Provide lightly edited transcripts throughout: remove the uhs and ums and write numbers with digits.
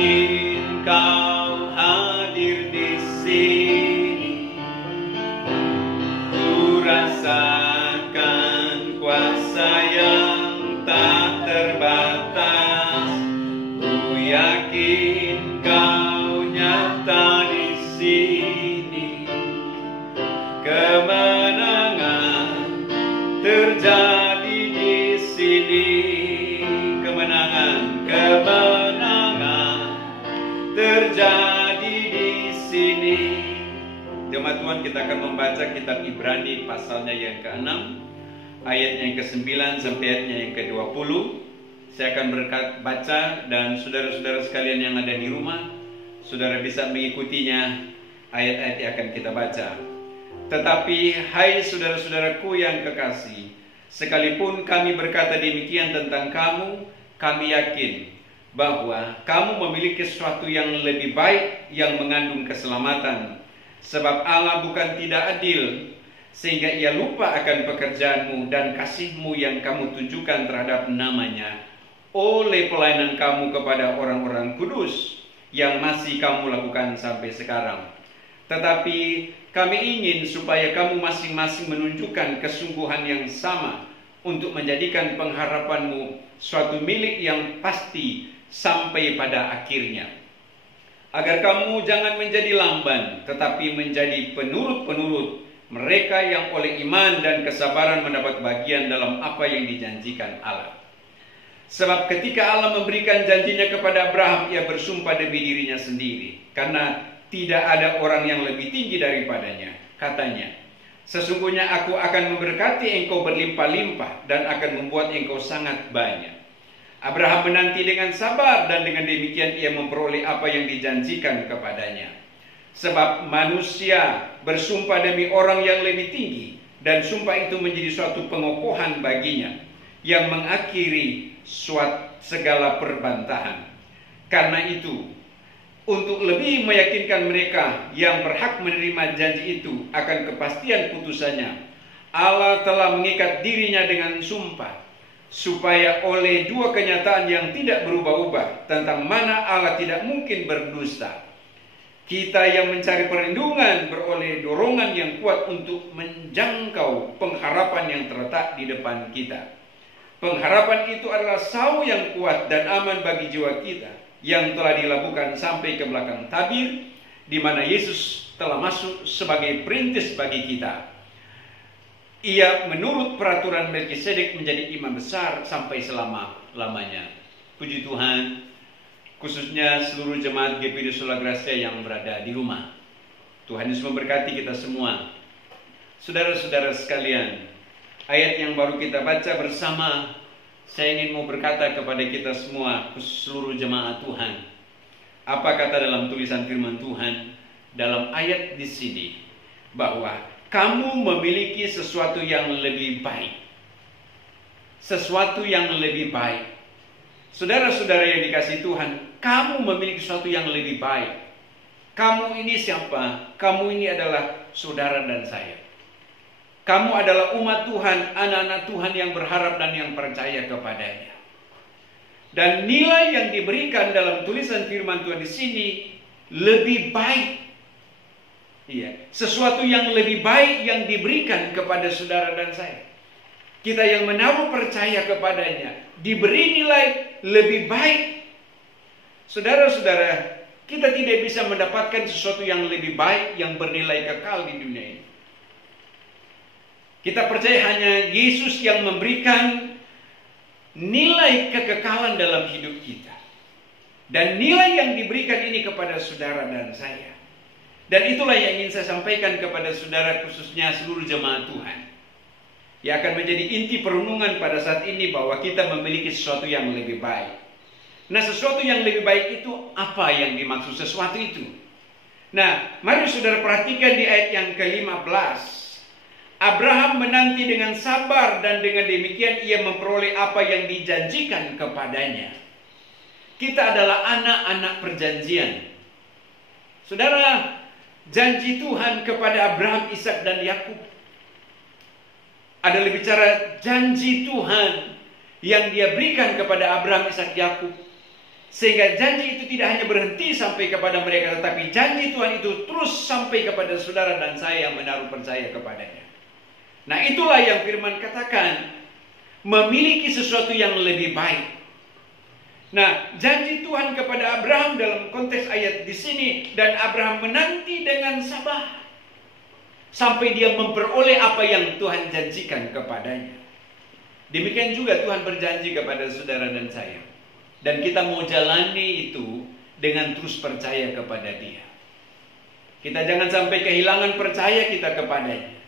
yakin Kau hadir di sini. Ku rasakan kuasa yang tak terbatas. Ku yakin Kau nyata di sini. Kemenangan terjadi di sini. Kemenangan terjadi di sini. Jemaat Tuhan, kita akan membaca kitab Ibrani pasalnya yang ke-6, ayatnya yang ke-9 sampai ayatnya yang ke-20. Saya akan baca, dan saudara-saudara sekalian yang ada di rumah, saudara bisa mengikutinya ayat-ayat yang akan kita baca. Tetapi hai saudara-saudaraku yang kekasih, sekalipun kami berkata demikian tentang kamu, kami yakin bahwa kamu memiliki sesuatu yang lebih baik yang mengandung keselamatan. Sebab Allah bukan tidak adil sehingga ia lupa akan pekerjaanmu dan kasihmu yang kamu tunjukkan terhadap namanya oleh pelayanan kamu kepada orang-orang kudus yang masih kamu lakukan sampai sekarang. Tetapi kami ingin supaya kamu masing-masing menunjukkan kesungguhan yang sama untuk menjadikan pengharapanmu suatu milik yang pasti sampai pada akhirnya, agar kamu jangan menjadi lamban, tetapi menjadi penurut-penurut mereka yang oleh iman dan kesabaran mendapat bagian dalam apa yang dijanjikan Allah. Sebab ketika Allah memberikan janjinya kepada Abraham, ia bersumpah demi dirinya sendiri, karena tidak ada orang yang lebih tinggi daripadanya. Katanya, sesungguhnya aku akan memberkati engkau berlimpah-limpah dan akan membuat engkau sangat banyak. Abraham menanti dengan sabar, dan dengan demikian ia memperoleh apa yang dijanjikan kepadanya. Sebab manusia bersumpah demi orang yang lebih tinggi, dan sumpah itu menjadi suatu pengokohan baginya, yang mengakhiri segala perbantahan. Karena itu, untuk lebih meyakinkan mereka yang berhak menerima janji itu akan kepastian putusannya, Allah telah mengikat dirinya dengan sumpah, supaya oleh dua kenyataan yang tidak berubah-ubah tentang mana Allah tidak mungkin berdusta, kita yang mencari perlindungan beroleh dorongan yang kuat untuk menjangkau pengharapan yang terletak di depan kita. Pengharapan itu adalah sau yang kuat dan aman bagi jiwa kita, yang telah dilakukan sampai ke belakang tabir, di mana Yesus telah masuk sebagai perintis bagi kita. Ia menurut peraturan Melkisedek menjadi imam besar sampai selama-lamanya. Puji Tuhan, khususnya seluruh jemaat GPD Sola Gracia yang berada di rumah. Tuhan Yesus memberkati kita semua. Saudara-saudara sekalian, ayat yang baru kita baca bersama, saya ingin mau berkata kepada kita semua, seluruh jemaat Tuhan. Apa kata dalam tulisan firman Tuhan dalam ayat di sini? Bahwa kamu memiliki sesuatu yang lebih baik. Sesuatu yang lebih baik. Saudara-saudara yang dikasihi Tuhan, kamu memiliki sesuatu yang lebih baik. Kamu ini siapa? Kamu ini adalah saudara dan saya. Kamu adalah umat Tuhan, anak-anak Tuhan yang berharap dan yang percaya kepadanya. Dan nilai yang diberikan dalam tulisan firman Tuhan di sini lebih baik. Iya, sesuatu yang lebih baik yang diberikan kepada saudara dan saya. Kita yang menaruh percaya kepadanya diberi nilai lebih baik. Saudara-saudara, kita tidak bisa mendapatkan sesuatu yang lebih baik yang bernilai kekal di dunia ini. Kita percaya hanya Yesus yang memberikan nilai kekekalan dalam hidup kita. Dan nilai yang diberikan ini kepada saudara dan saya. Dan itulah yang ingin saya sampaikan kepada saudara, khususnya seluruh jemaat Tuhan, yang akan menjadi inti perenungan pada saat ini, bahwa kita memiliki sesuatu yang lebih baik. Nah, sesuatu yang lebih baik itu apa yang dimaksud sesuatu itu? Nah, mari saudara perhatikan di ayat yang ke-15. Abraham menanti dengan sabar, dan dengan demikian ia memperoleh apa yang dijanjikan kepadanya. Kita adalah anak-anak perjanjian. Saudara, janji Tuhan kepada Abraham, Ishak, dan Yakub adalah bicara janji Tuhan yang dia berikan kepada Abraham, Ishak, Yakub. Sehingga janji itu tidak hanya berhenti sampai kepada mereka, tetapi janji Tuhan itu terus sampai kepada saudara dan saya yang menaruh percaya kepadanya. Nah, itulah yang firman katakan, memiliki sesuatu yang lebih baik. Nah, janji Tuhan kepada Abraham dalam konteks ayat di sini, dan Abraham menanti dengan sabar sampai dia memperoleh apa yang Tuhan janjikan kepadanya. Demikian juga Tuhan berjanji kepada saudara dan saya. Dan kita mau jalani itu dengan terus percaya kepada Dia. Kita jangan sampai kehilangan percaya kita kepadanya.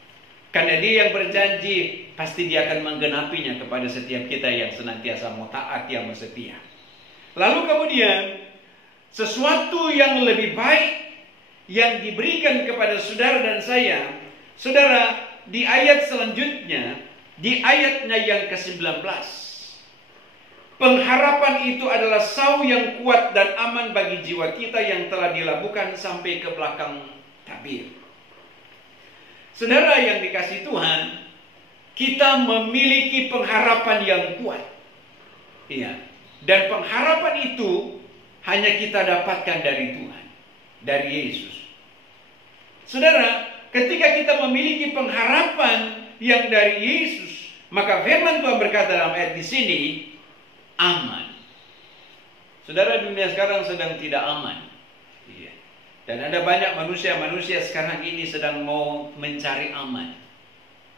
Karena Dia yang berjanji, pasti Dia akan menggenapinya kepada setiap kita yang senantiasa mau taat, yang mau setia. Lalu kemudian, sesuatu yang lebih baik yang diberikan kepada saudara dan saya, saudara, di ayat selanjutnya, di ayatnya yang ke-19, pengharapan itu adalah sau yang kuat dan aman bagi jiwa kita yang telah dilabuhkan sampai ke belakang tabir. Saudara yang dikasihi Tuhan, kita memiliki pengharapan yang kuat. Iya. Dan pengharapan itu hanya kita dapatkan dari Tuhan, dari Yesus. Saudara, ketika kita memiliki pengharapan yang dari Yesus, maka firman Tuhan berkata dalam ayat di sini, aman. Saudara, dunia sekarang sedang tidak aman. Iya. Dan ada banyak manusia sekarang ini sedang mau mencari aman.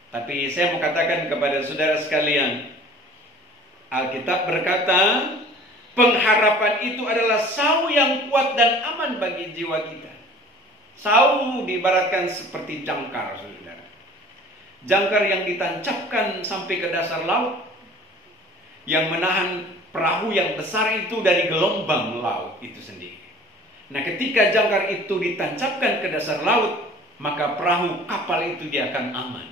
Tapi saya mau katakan kepada saudara sekalian, Alkitab berkata, pengharapan itu adalah sau yang kuat dan aman bagi jiwa kita. Sau diibaratkan seperti jangkar, saudara. Jangkar yang ditancapkan sampai ke dasar laut, yang menahan perahu yang besar itu dari gelombang laut itu sendiri. Nah, ketika jangkar itu ditancapkan ke dasar laut, maka perahu kapal itu dia akan aman.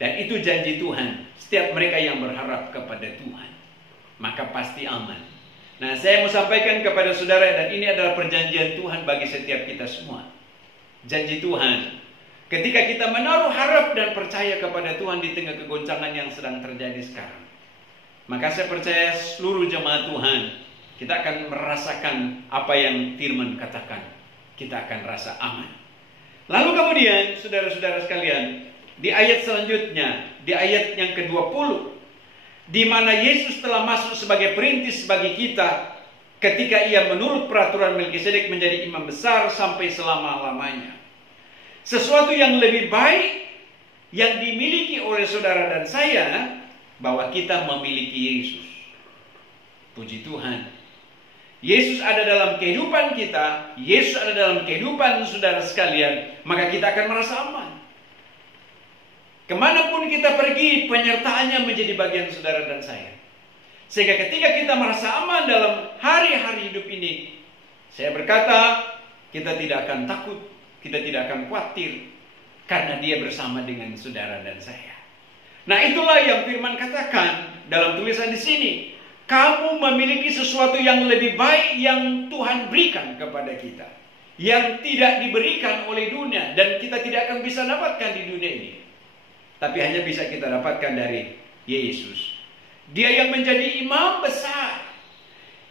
Dan itu janji Tuhan. Setiap mereka yang berharap kepada Tuhan, maka pasti aman. Nah, saya mau sampaikan kepada saudara, dan ini adalah perjanjian Tuhan bagi setiap kita semua. Janji Tuhan, ketika kita menaruh harap dan percaya kepada Tuhan di tengah kegoncangan yang sedang terjadi sekarang, maka saya percaya seluruh jemaat Tuhan, kita akan merasakan apa yang firman katakan. Kita akan rasa aman. Lalu kemudian, saudara-saudara sekalian, di ayat selanjutnya, di ayat yang ke-20, di mana Yesus telah masuk sebagai perintis bagi kita ketika Ia menurut peraturan Melkisedek menjadi imam besar sampai selama-lamanya. Sesuatu yang lebih baik yang dimiliki oleh saudara dan saya, bahwa kita memiliki Yesus. Puji Tuhan. Yesus ada dalam kehidupan kita, Yesus ada dalam kehidupan saudara sekalian, maka kita akan merasa aman. Kemanapun kita pergi, penyertaannya menjadi bagian saudara dan saya. Sehingga ketika kita merasa aman dalam hari-hari hidup ini, saya berkata, kita tidak akan takut, kita tidak akan khawatir, karena Dia bersama dengan saudara dan saya. Nah, itulah yang firman katakan dalam tulisan di sini. Kamu memiliki sesuatu yang lebih baik yang Tuhan berikan kepada kita, yang tidak diberikan oleh dunia, dan kita tidak akan bisa dapatkan di dunia ini, tapi hanya bisa kita dapatkan dari Yesus. Dia yang menjadi imam besar.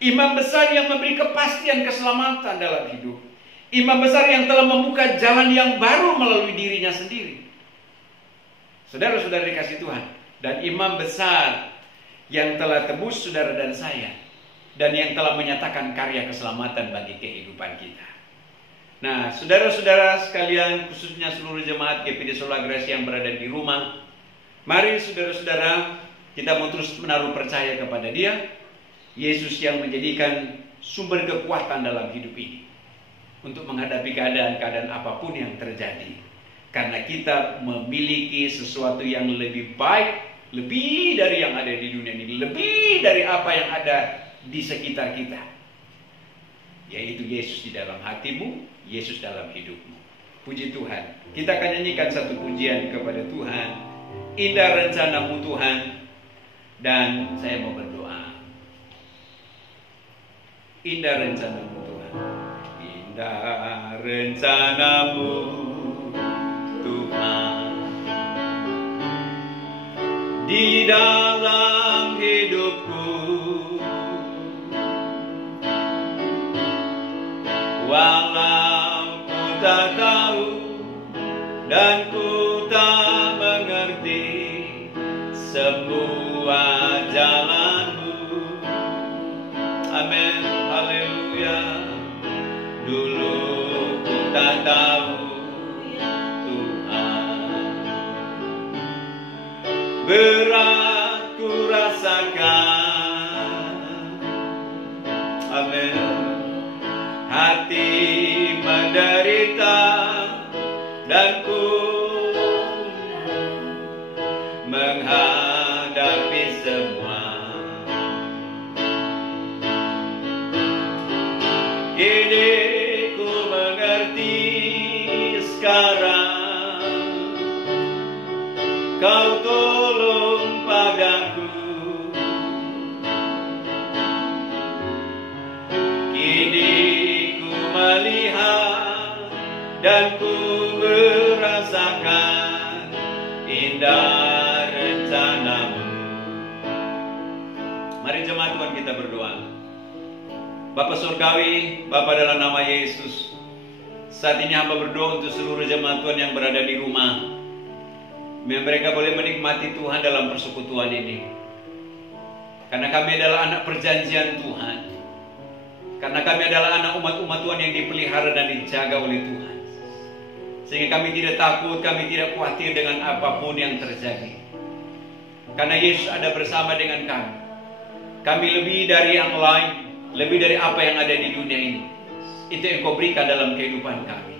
Imam besar yang memberi kepastian keselamatan dalam hidup. Imam besar yang telah membuka jalan yang baru melalui dirinya sendiri. Saudara-saudara dikasih Tuhan. Dan imam besar yang telah tebus saudara dan saya. Dan yang telah menyatakan karya keselamatan bagi kehidupan kita. Nah, saudara-saudara sekalian, khususnya seluruh jemaat GPD Sola Gracia yang berada di rumah, mari saudara-saudara, kita mau terus menaruh percaya kepada Dia, Yesus yang menjadikan sumber kekuatan dalam hidup ini, untuk menghadapi keadaan-keadaan apapun yang terjadi. Karena kita memiliki sesuatu yang lebih baik, lebih dari yang ada di dunia ini, lebih dari apa yang ada di sekitar kita, yaitu Yesus di dalam hatimu, Yesus dalam hidupmu. Puji Tuhan. Kita akan nyanyikan satu pujian kepada Tuhan. Indah rencanamu Tuhan. Dan saya mau berdoa. Indah rencanamu Tuhan. Indah rencanamu Tuhan. Di dalam hidupku. tak tahu dan ku tak mengerti semua jalanmu. Amin, haleluya. Dulu ku tak tahu Tuhan, berat ku rasakan. Amin. Hati menderita dan ku menghadapi semua. Kini ku mengerti sekarang, Kau tolong padaku. Kini ku melihat dan ku merasakan indah rencanamu. Mari jemaat Tuhan kita berdoa. Bapa Surgawi, Bapa dalam nama Yesus, saat ini hamba berdoa untuk seluruh jemaat Tuhan yang berada di rumah, biar mereka boleh menikmati Tuhan dalam persekutuan ini. Karena kami adalah anak perjanjian Tuhan, karena kami adalah anak umat-umat Tuhan yang dipelihara dan dijaga oleh Tuhan, sehingga kami tidak takut, kami tidak khawatir dengan apapun yang terjadi. Karena Yesus ada bersama dengan kami. Kami lebih dari yang lain, lebih dari apa yang ada di dunia ini. Itu yang Kau berikan dalam kehidupan kami.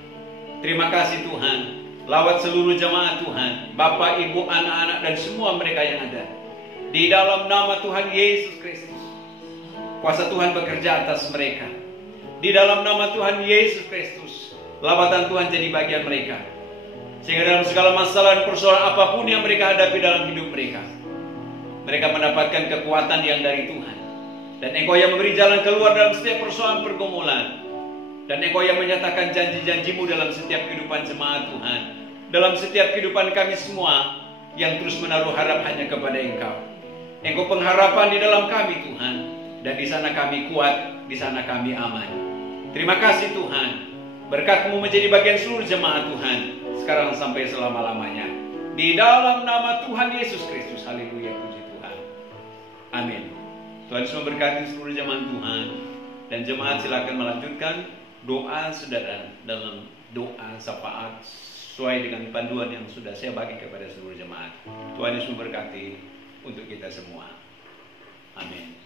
Terima kasih Tuhan. Lawat seluruh jemaat Tuhan, Bapak, Ibu, anak-anak, dan semua mereka yang ada. Di dalam nama Tuhan Yesus Kristus, kuasa Tuhan bekerja atas mereka. Di dalam nama Tuhan Yesus Kristus, lawatan Tuhan jadi bagian mereka. Sehingga dalam segala masalah dan persoalan apapun yang mereka hadapi dalam hidup mereka, mereka mendapatkan kekuatan yang dari Tuhan. Dan Engkau yang memberi jalan keluar dalam setiap persoalan pergumulan. Dan Engkau yang menyatakan janji-janji-Mu dalam setiap kehidupan jemaat Tuhan, dalam setiap kehidupan kami semua yang terus menaruh harap hanya kepada Engkau. Engkau pengharapan di dalam kami Tuhan. Dan di sana kami kuat, di sana kami aman. Terima kasih Tuhan. Berkat-Mu menjadi bagian seluruh jemaat Tuhan, sekarang sampai selama-lamanya. Di dalam nama Tuhan Yesus Kristus. Haleluya, puji Tuhan. Amin. Tuhan Yesus memberkati seluruh jemaat Tuhan. Dan jemaat silakan melanjutkan doa saudara dalam doa syafaat sesuai dengan panduan yang sudah saya bagi kepada seluruh jemaat. Tuhan Yesus memberkati untuk kita semua. Amin.